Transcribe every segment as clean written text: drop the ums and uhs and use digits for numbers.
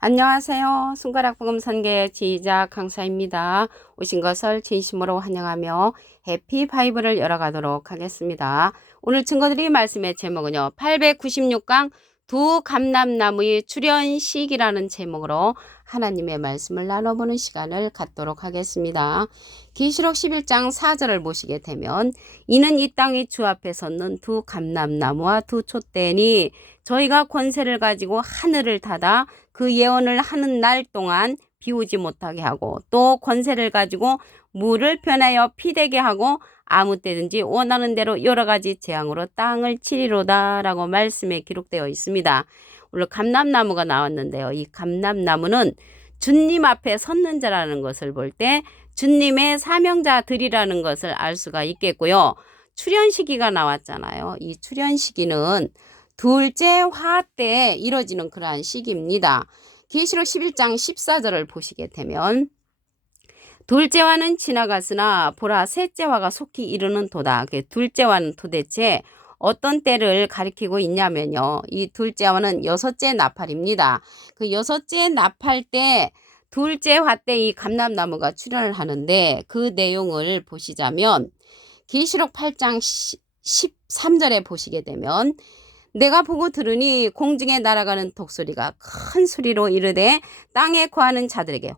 안녕하세요. 손가락 복음 선계 지휘자 강사입니다. 오신 것을 진심으로 환영하며 해피 바이블을 열어가도록 하겠습니다. 오늘 증거드릴 말씀의 제목은요. 896강 두 감람나무의 출현식이라는 제목으로 하나님의 말씀을 나눠보는 시간을 갖도록 하겠습니다. 계시록 11장 4절을 보시게 되면 이는 이 땅의 주 앞에 섰는 두 감람나무와 두 촛대니 저희가 권세를 가지고 하늘을 닫아 그 예언을 하는 날 동안 비오지 못하게 하고 또 권세를 가지고 물을 변하여 피되게 하고 아무 때든지 원하는 대로 여러 가지 재앙으로 땅을 치리로다 라고 말씀에 기록되어 있습니다. 오늘 감람나무가 나왔는데요. 이 감람나무는 주님 앞에 섰는 자라는 것을 볼 때 주님의 사명자들이라는 것을 알 수가 있겠고요. 출현 시기가 나왔잖아요. 이 출현 시기는 둘째 화 때 이뤄지는 그러한 시기입니다. 계시록 11장 14절을 보시게 되면 둘째 화는 지나갔으나 보라 셋째 화가 속히 이르는 도다. 둘째 화는 도대체 어떤 때를 가리키고 있냐면요. 이 둘째 화는 여섯째 나팔입니다. 그 여섯째 나팔 때 둘째 화 때 이 감람나무가 출현을 하는데 그 내용을 보시자면 계시록 8장 13절에 보시게 되면 내가 보고 들으니 공중에 날아가는 독수리가 큰 소리로 이르되 땅에 거하는 자들에게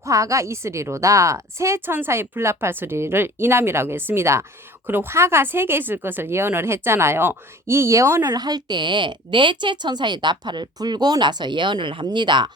화가 있으리로다. 새 천사의 불나팔 소리를 이남이라고 했습니다. 그리고 화가 3개 있을 것을 예언을 했잖아요. 이 예언을 할 때 넷째 천사의 나팔을 불고 나서 예언을 합니다.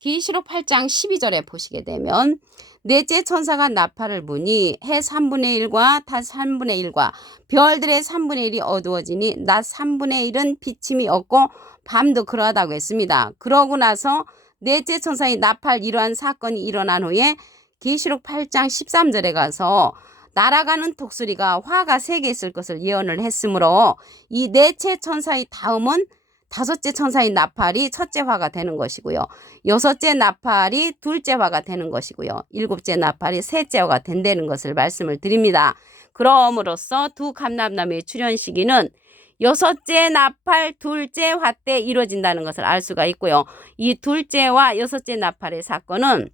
계시록 8장 12절에 보시게 되면 넷째 천사가 나팔을 부니 해 3분의 1과 달 3분의 1과 별들의 3분의 1이 어두워지니 낮 3분의 1은 비침이 없고 밤도 그러하다고 했습니다. 그러고 나서 넷째 천사의 나팔 이러한 사건이 일어난 후에 계시록 8장 13절에 가서 날아가는 독수리가 화가 3개 있을 것을 예언을 했으므로 이 넷째 천사의 다음은 다섯째 천사의 나팔이 첫째 화가 되는 것이고요. 여섯째 나팔이 둘째 화가 되는 것이고요. 일곱째 나팔이 셋째 화가 된다는 것을 말씀을 드립니다. 그럼으로써 두 감람나무의 출현 시기는 여섯째 나팔 둘째 화 때 이루어진다는 것을 알 수가 있고요. 이 둘째와 여섯째 나팔의 사건은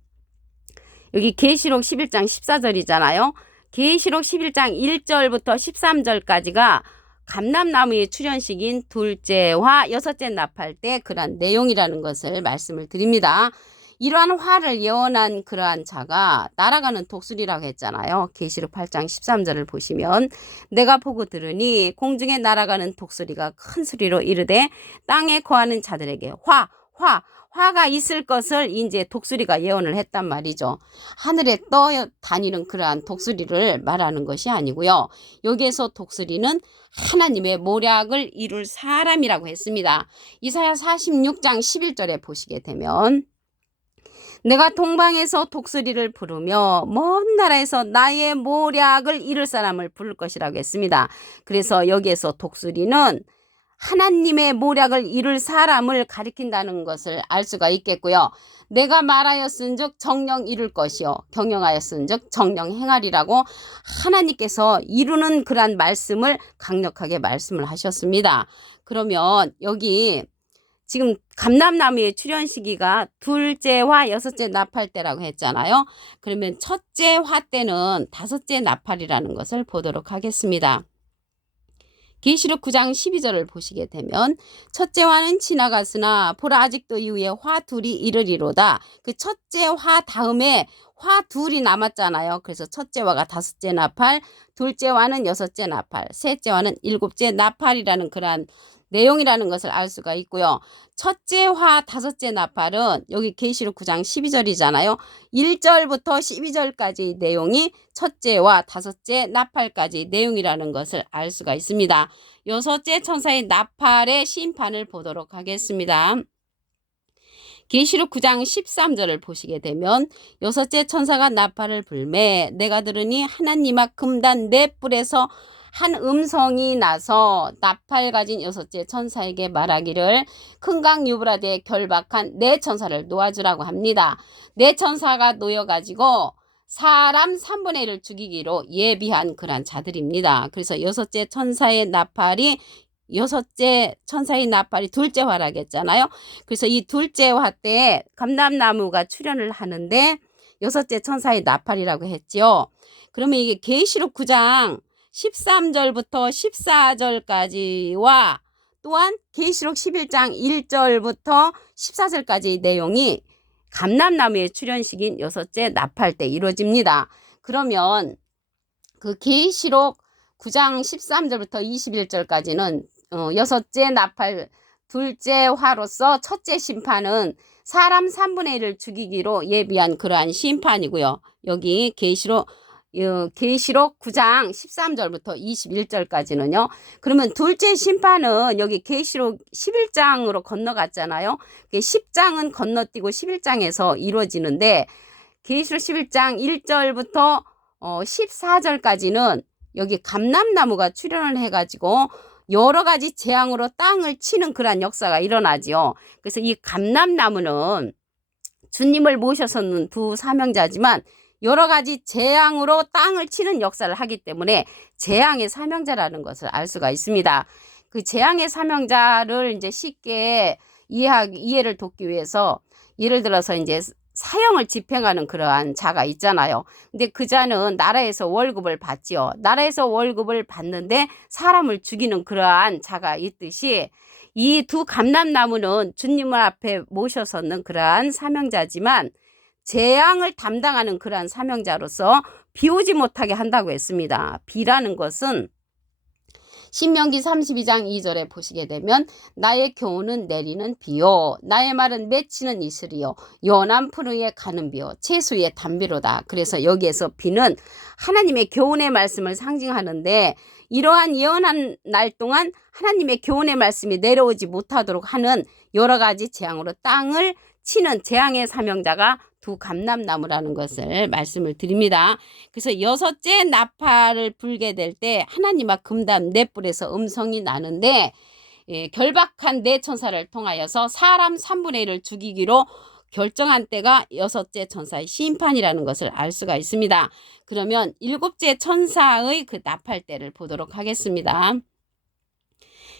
여기 계시록 11장 14절이잖아요. 계시록 11장 1절부터 13절까지가 감람나무의 출현식인 둘째와 여섯째 나팔 때 그러한 내용이라는 것을 말씀을 드립니다. 이러한 화를 예언한 그러한 자가 날아가는 독수리라고 했잖아요. 계시록 8장 13절을 보시면 내가 보고 들으니 공중에 날아가는 독수리가 큰 소리로 이르되 땅에 거하는 자들에게 화가 있을 것을 이제 독수리가 예언을 했단 말이죠. 하늘에 떠다니는 그러한 독수리를 말하는 것이 아니고요. 여기에서 독수리는 하나님의 모략을 이룰 사람이라고 했습니다. 이사야 46장 11절에 보시게 되면 내가 동방에서 독수리를 부르며 먼 나라에서 나의 모략을 이룰 사람을 부를 것이라고 했습니다. 그래서 여기에서 독수리는 하나님의 모략을 이룰 사람을 가리킨다는 것을 알 수가 있겠고요. 내가 말하였은즉 정령 이룰 것이요 경영하였은즉 정령 행하리라고 하나님께서 이루는 그러한 말씀을 강력하게 말씀을 하셨습니다. 그러면 여기 지금 감람나무의 출현 시기가 둘째 화 여섯째 나팔 때라고 했잖아요. 그러면 첫째 화 때는 다섯째 나팔이라는 것을 보도록 하겠습니다. 계시록 9장 12절을 보시게 되면 첫째 화는 지나갔으나 보라 아직도 이후에 화 둘이 이르리로다. 그 첫째 화 다음에 화 둘이 남았잖아요. 그래서 첫째 화가 다섯째 나팔, 둘째 화는 여섯째 나팔, 셋째 화는 일곱째 나팔이라는 그러한 내용이라는 것을 알 수가 있고요. 첫째 화 다섯째 나팔은 여기 계시록 9장 12절이잖아요. 1절부터 12절까지 내용이 첫째와 다섯째 나팔까지 내용이라는 것을 알 수가 있습니다. 여섯째 천사의 나팔의 심판을 보도록 하겠습니다. 계시록 9장 13절을 보시게 되면 여섯째 천사가 나팔을 불매 내가 들으니 하나님 앞 금단 네 뿔에서 한 음성이 나서 나팔 가진 여섯째 천사에게 말하기를 큰 강 유브라데에 결박한 네 천사를 놓아주라고 합니다. 네 천사가 놓여가지고 사람 3분의 1을 죽이기로 예비한 그런 자들입니다. 그래서 여섯째 천사의 나팔이 여섯째 천사의 나팔이 둘째 화라겠잖아요. 그래서 이 둘째 화 때 감람나무가 출현을 하는데 여섯째 천사의 나팔이라고 했죠. 그러면 이게 계시록 9장 13절부터 14절까지와 또한 계시록 11장 1절부터 14절까지 내용이 감람나무의 출현식인 여섯째 나팔 때 이루어집니다. 그러면 그 계시록 9장 13절부터 21절까지는 여섯째 나팔 둘째 화로서 첫째 심판은 사람 3분의 1을 죽이기로 예비한 그러한 심판이고요. 여기 계시록 9장 13절부터 21절까지는요. 그러면 둘째 심판은 여기 계시록 11장으로 건너갔잖아요. 10장은 건너뛰고 11장에서 이루어지는데 계시록 11장 1절부터 14절까지는 여기 감람나무가 출현을 해가지고 여러 가지 재앙으로 땅을 치는 그러한 역사가 일어나지요. 그래서 이 감람나무는 주님을 모셔서는 두 사명자지만 여러 가지 재앙으로 땅을 치는 역사를 하기 때문에 재앙의 사명자라는 것을 알 수가 있습니다. 그 재앙의 사명자를 이제 쉽게 이해를 돕기 위해서 예를 들어서 이제 사형을 집행하는 그러한 자가 있잖아요. 근데 그 자는 나라에서 월급을 받지요. 나라에서 월급을 받는데 사람을 죽이는 그러한 자가 있듯이 이 두 감람나무는 주님을 앞에 모셔서는 그러한 사명자지만 재앙을 담당하는 그러한 사명자로서 비오지 못하게 한다고 했습니다. 비라는 것은 신명기 32장 2절에 보시게 되면 나의 교훈은 내리는 비요 나의 말은 맺히는 이슬이요 연한 풀 위에 가는 비요 채수 위에 담비로다. 그래서 여기에서 비는 하나님의 교훈의 말씀을 상징하는데 이러한 예언한 날 동안 하나님의 교훈의 말씀이 내려오지 못하도록 하는 여러 가지 재앙으로 땅을 치는 재앙의 사명자가 두 감람나무라는 것을 말씀을 드립니다. 그래서 여섯째 나팔을 불게 될 때 하나님과 금담 네 뿔에서 음성이 나는데 결박한 네 천사를 통하여서 사람 3분의 1을 죽이기로 결정한 때가 여섯째 천사의 심판이라는 것을 알 수가 있습니다. 그러면 일곱째 천사의 그 나팔 때를 보도록 하겠습니다.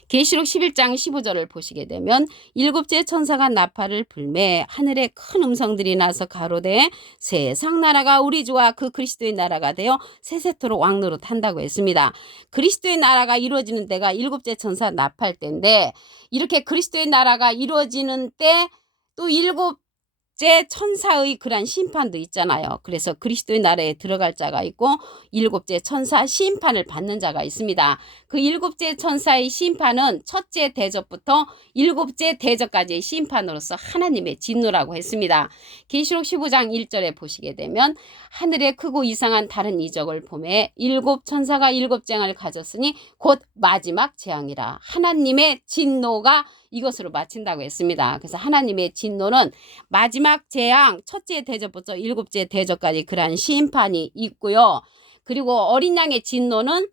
계시록 11장 15절을 보시게 되면 일곱째 천사가 나팔을 불매 하늘에 큰 음성들이 나서 가로되 세상 나라가 우리 주와 그 그리스도의 나라가 되어 세세토록 왕노릇 한다고 했습니다. 그리스도의 나라가 이루어지는 때가 일곱째 천사 나팔 때인데 이렇게 그리스도의 나라가 이루어지는 때 또 일곱째 천사의 그러한 심판도 있잖아요. 그래서 그리스도의 나라에 들어갈 자가 있고 일곱째 천사 심판을 받는 자가 있습니다. 그 일곱째 천사의 심판은 첫째 대접부터 일곱째 대접까지의 심판으로서 하나님의 진노라고 했습니다. 계시록 15장 1절에 보시게 되면 하늘에 크고 이상한 다른 이적을 보매 일곱 천사가 일곱 재앙을 가졌으니 곧 마지막 재앙이라. 하나님의 진노가 이것으로 마친다고 했습니다. 그래서 하나님의 진노는 마지막 재앙 첫째 대접부터 일곱째 대접까지 그러한 심판이 있고요. 그리고 어린 양의 진노는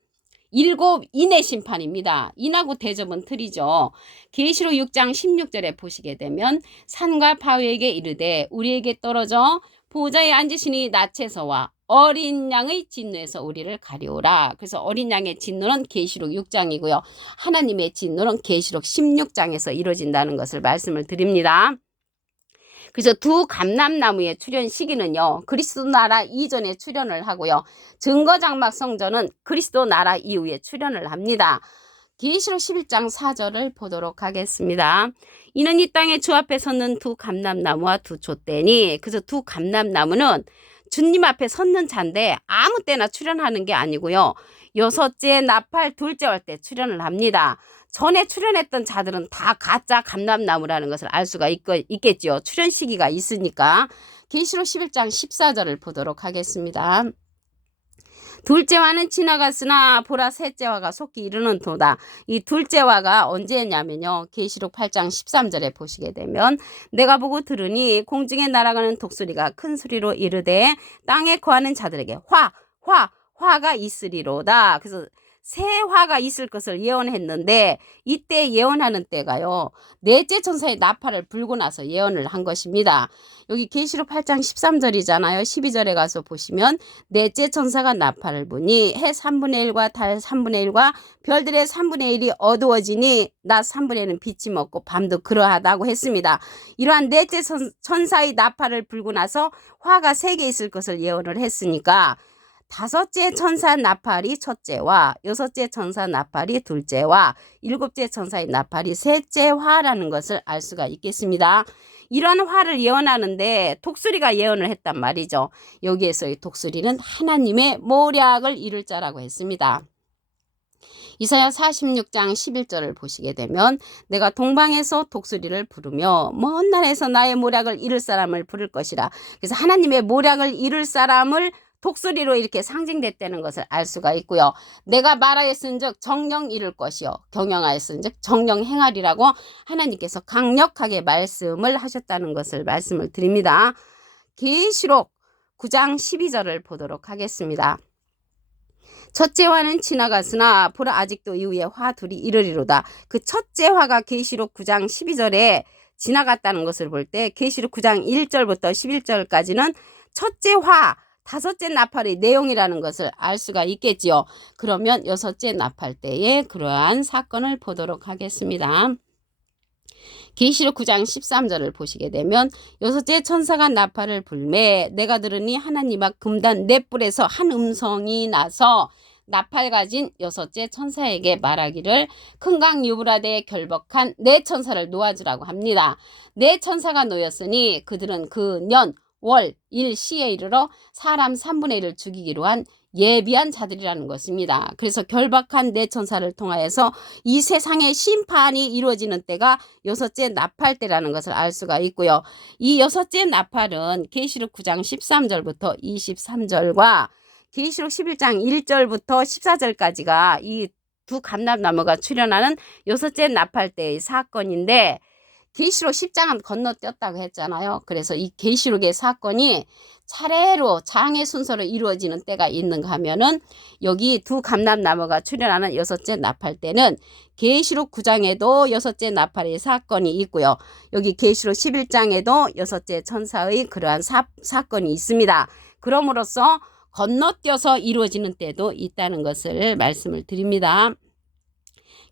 일곱 인의 심판입니다. 인하고 대접은 틀리죠. 계시록 6장 16절에 보시게 되면 산과 바위에게 이르되 우리에게 떨어져 보좌에 앉으시니 낯에서와 어린 양의 진노에서 우리를 가리오라. 그래서 어린 양의 진노는 계시록 6장이고요. 하나님의 진노는 계시록 16장에서 이루어진다는 것을 말씀을 드립니다. 그래서 두 감람나무의 출현 시기는요. 그리스도 나라 이전에 출현을 하고요. 증거장막 성전은 그리스도 나라 이후에 출현을 합니다. 계시록 11장 4절을 보도록 하겠습니다. 이는 이 땅에 주 앞에 섰는 두 감람나무와 두 촛대니 그래서 두 감람나무는 주님 앞에 섰는 자인데 아무 때나 출현하는 게 아니고요. 여섯째 나팔 둘째 할 때 출현을 합니다. 전에 출연했던 자들은 다 가짜 감람나무라는 것을 알 수가 있겠죠. 출연 시기가 있으니까. 계시록 11장 14절을 보도록 하겠습니다. 둘째화는 지나갔으나 보라 셋째화가 속히 이르는 도다. 이 둘째화가 언제냐면요. 계시록 8장 13절에 보시게 되면 내가 보고 들으니 공중에 날아가는 독수리가 큰 소리로 이르되 땅에 거하는 자들에게 화가 있으리로다. 그래서 새 화가 있을 것을 예언했는데 이때 예언하는 때가요. 넷째 천사의 나팔을 불고 나서 예언을 한 것입니다. 여기 계시록 8장 13절이잖아요. 12절에 가서 보시면 넷째 천사가 나팔을 부니 해 3분의 1과 달 3분의 1과 별들의 3분의 1이 어두워지니 낮 3분의 1은 빛이 먹고 밤도 그러하다고 했습니다. 이러한 넷째 천사의 나팔을 불고 나서 화가 3개 있을 것을 예언을 했으니까 다섯째 천사 나팔이 첫째와 여섯째 천사 나팔이 둘째와 일곱째 천사의 나팔이 셋째 화라는 것을 알 수가 있겠습니다. 이런 화를 예언하는데 독수리가 예언을 했단 말이죠. 여기에서의 독수리는 하나님의 모략을 이룰 자라고 했습니다. 이사야 46장 11절을 보시게 되면 내가 동방에서 독수리를 부르며 먼 나라에서 나의 모략을 이룰 사람을 부를 것이라. 그래서 하나님의 모략을 이룰 사람을 독수리로 이렇게 상징됐다는 것을 알 수가 있고요. 내가 말하였은즉 정령 이룰 것이요 경영하였은즉 정령 행하리라고 하나님께서 강력하게 말씀을 하셨다는 것을 말씀을 드립니다. 계시록 9장 12절을 보도록 하겠습니다. 첫째 화는 지나갔으나 보라 아직도 이후에 화 둘이 이르리로다. 그 첫째 화가 계시록 9장 12절에 지나갔다는 것을 볼 때 계시록 9장 1절부터 11절까지는 첫째 화 다섯째 나팔의 내용이라는 것을 알 수가 있겠지요. 그러면 여섯째 나팔 때에 그러한 사건을 보도록 하겠습니다. 계시록 9장 13절을 보시게 되면 여섯째 천사가 나팔을 불매 내가 들으니 하나님 앞 금단 넷불에서 한 음성이 나서 나팔 가진 여섯째 천사에게 말하기를 큰 강 유브라데에 결박한 네 천사를 놓아주라고 합니다. 네 천사가 놓였으니 그들은 그 년 월, 일, 시에 이르러 사람 3분의 1을 죽이기로 한 예비한 자들이라는 것입니다. 그래서 결박한 네 천사를 통하여서 이 세상의 심판이 이루어지는 때가 여섯째 나팔 때라는 것을 알 수가 있고요. 이 여섯째 나팔은 계시록 9장 13절부터 23절과 계시록 11장 1절부터 14절까지가 이 두 감람나무가 출현하는 여섯째 나팔 때의 사건인데 계시록 10장은 건너뛰었다고 했잖아요. 그래서 이 계시록의 사건이 차례로 장의 순서로 이루어지는 때가 있는가 하면은 여기 두 감람나무가 출현하는 여섯째 나팔 때는 계시록 9장에도 여섯째 나팔의 사건이 있고요. 여기 계시록 11장에도 여섯째 천사의 그러한 사건이 있습니다. 그럼으로써 건너뛰어서 이루어지는 때도 있다는 것을 말씀을 드립니다.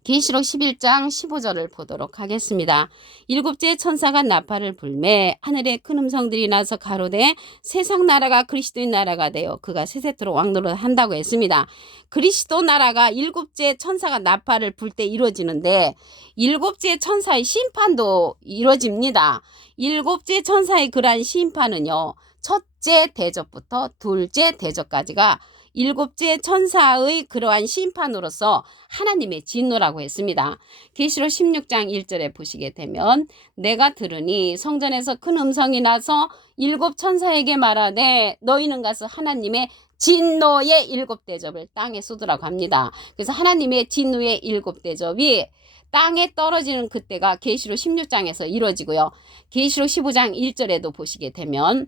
계시록 11장 15절을 보도록 하겠습니다. 일곱째 천사가 나팔을 불매 하늘에 큰 음성들이 나서 가로되 세상 나라가 그리스도의 나라가 되어 그가 세세토록 왕노릇 한다고 했습니다. 그리스도 나라가 일곱째 천사가 나팔을 불 때 이루어지는데 일곱째 천사의 심판도 이루어집니다. 일곱째 천사의 그러한 심판은요. 첫째 대접부터 둘째 대접까지가 일곱째 천사의 그러한 심판으로서 하나님의 진노라고 했습니다. 계시록 16장 1절에 보시게 되면 내가 들으니 성전에서 큰 음성이 나서 일곱 천사에게 말하되 너희는 가서 하나님의 진노의 일곱 대접을 땅에 쏟으라고 합니다. 그래서 하나님의 진노의 일곱 대접이 땅에 떨어지는 그때가 계시록 16장에서 이루어지고요. 계시록 15장 1절에도 보시게 되면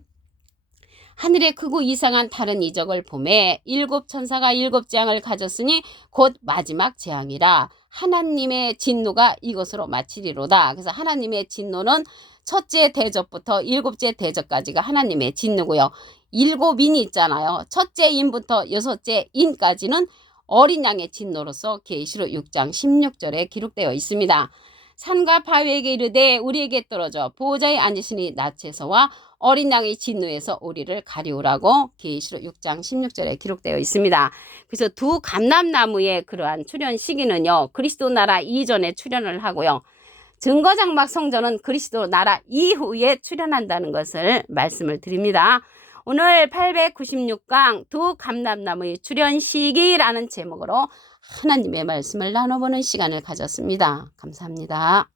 하늘에 크고 이상한 다른 이적을 보매 일곱 천사가 일곱 재앙을 가졌으니 곧 마지막 재앙이라 하나님의 진노가 이것으로 마치리로다. 그래서 하나님의 진노는 첫째 대접부터 일곱째 대접까지가 하나님의 진노고요. 일곱 인이 있잖아요. 첫째 인부터 여섯째 인까지는 어린 양의 진노로서 계시록 6장 16절에 기록되어 있습니다. 산과 바위에게 이르되 우리에게 떨어져 보호자에 앉으시니 낯에서와 어린 양의 진노에서 우리를 가리우라고 계시록 6장 16절에 기록되어 있습니다. 그래서 두 감람나무의 그러한 출현 시기는요. 그리스도 나라 이전에 출현을 하고요. 증거장막 성전은 그리스도 나라 이후에 출현한다는 것을 말씀을 드립니다. 오늘 896강 두 감람나무의 출현 시기라는 제목으로 하나님의 말씀을 나눠보는 시간을 가졌습니다. 감사합니다.